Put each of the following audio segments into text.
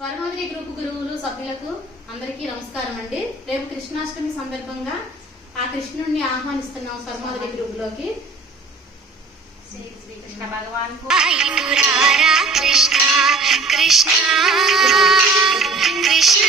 స్వర్ణోదయ group గురువులు సభ్యులకు అందరికీ నమస్కారం అండి. రేపు కృష్ణాష్టమి సందర్భంగా ఆ కృష్ణుడిని ఆహ్వానిస్తున్నాం స్వర్ణోదయ గ్రూప్లోకి. శ్రీకృష్ణ భగవాన్ కృష్ణ కృష్ణ కృష్ణ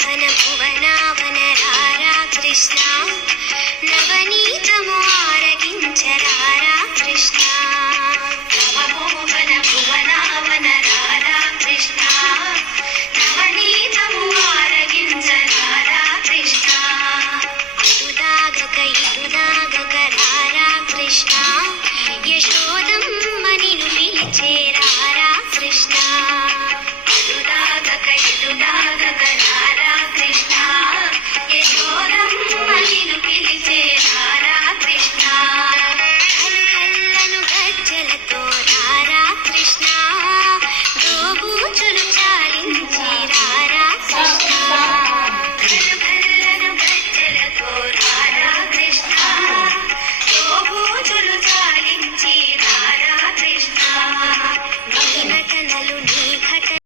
भुवन भुवनावनरारा कृष्णा नवनी